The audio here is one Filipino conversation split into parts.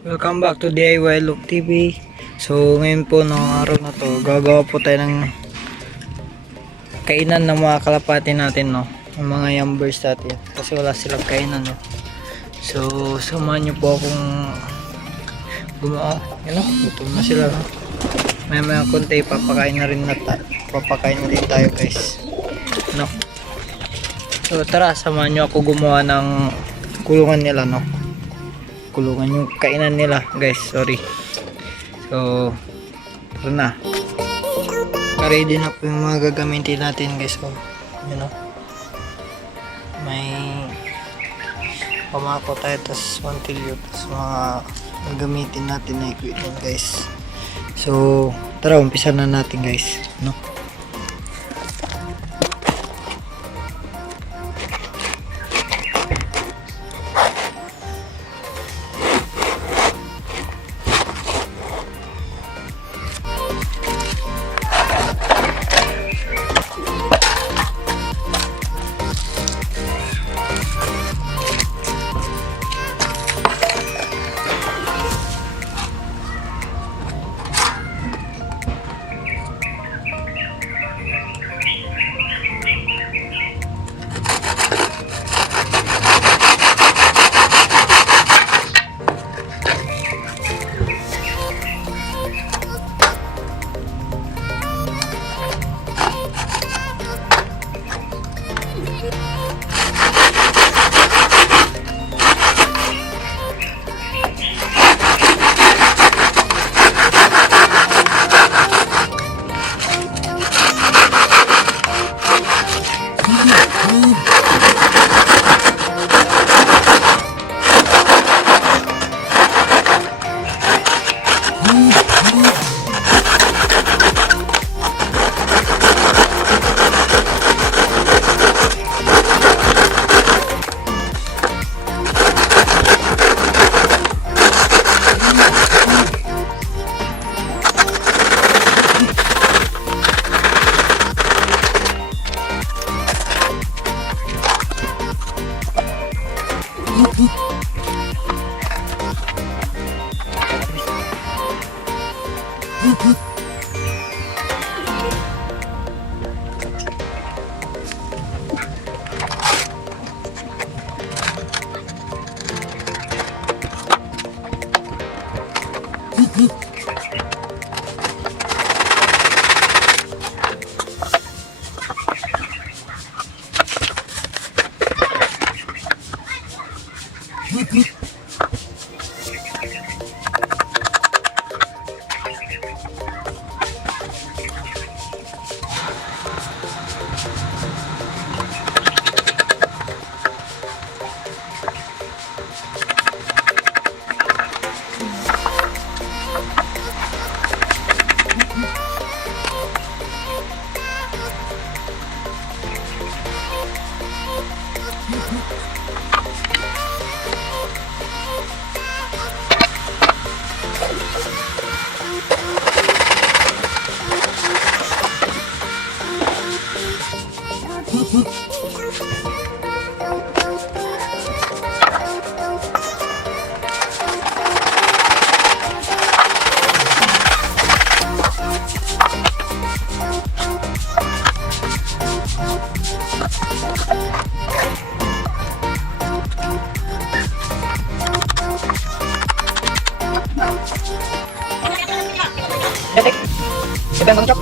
Welcome back to DIY Look TV. So ngayon po no araw na to, gagawa po tayo ng kainan ng mga kalapati natin no, ng mga yumbers natin kasi wala silang kainan no. So samahan nyo po akong gumawa. Yan o, gutom na sila no. May konti papakain na rin tayo guys no. So tara, samahan nyo ako gumawa ng kulungan nila no. Kulungan yung kainan nila guys, sorry. So tara na, ready na po yung mga gagamitin natin guys. So you know, may pamako tayo, tas mantilyo, tas mga gagamitin natin na equipment guys. So tara, umpisa na natin guys no. Ibang chop.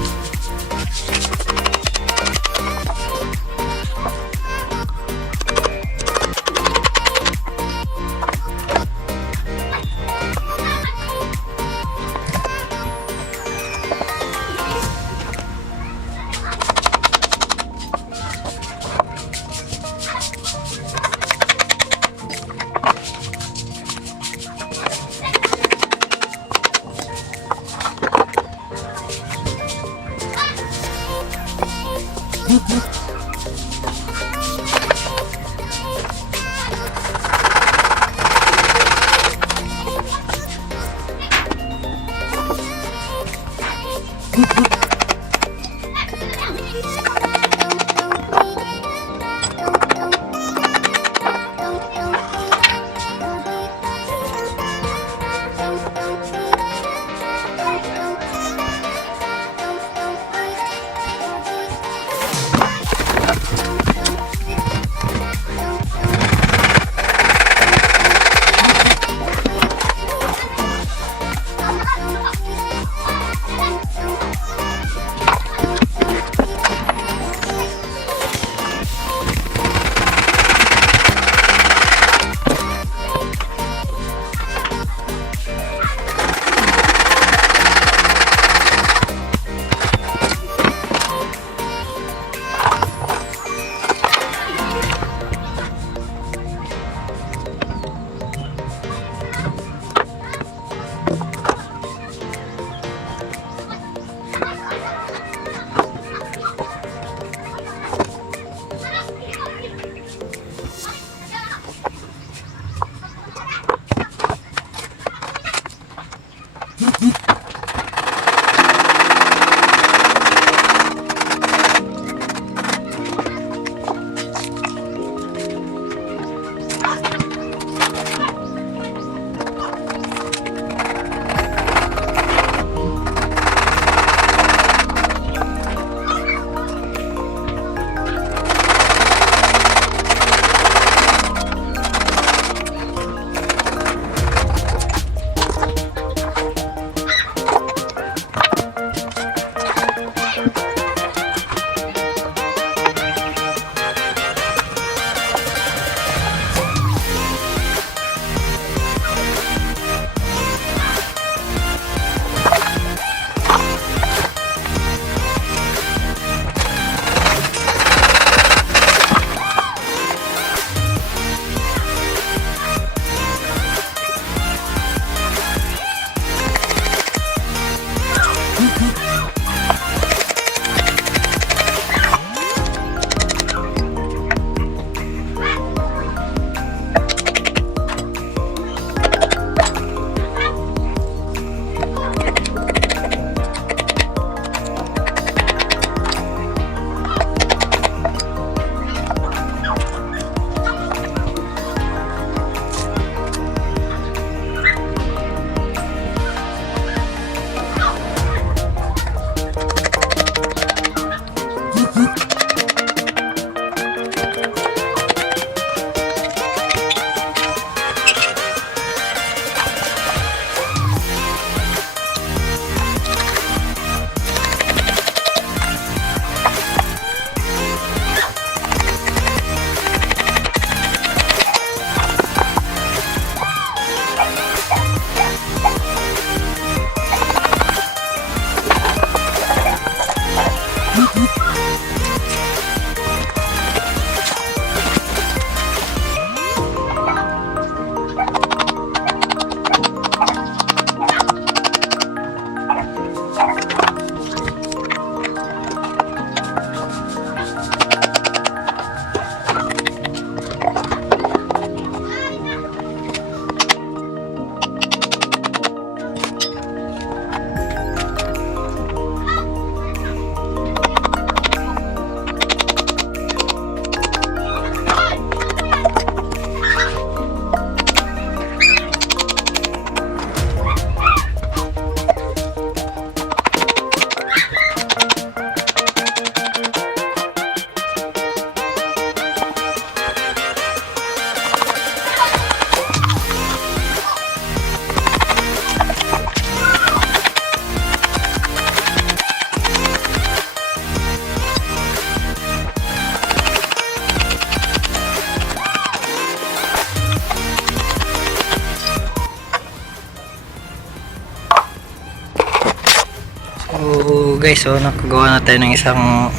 guys, so nakagawa na tayo ng isang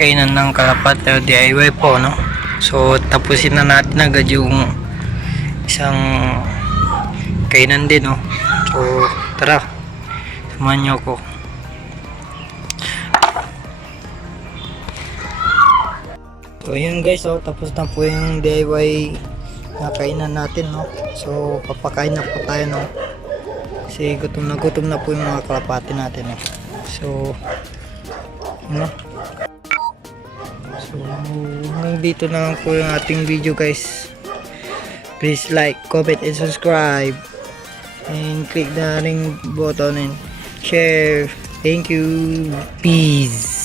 kainan ng kalapati o DIY po, no? So tapusin na natin agad yung isang kainan din, no? So tara, samahan nyo ako. So yun guys, so tapos na po yung DIY na kainan natin, no? So papakain na po tayo, no? Kasi gutom na po yung mga kalapati natin, no? So ano? So hanggang dito na lang po yung ating video guys. Please like, comment, and subscribe, and click the ring button and share. Thank you. Peace.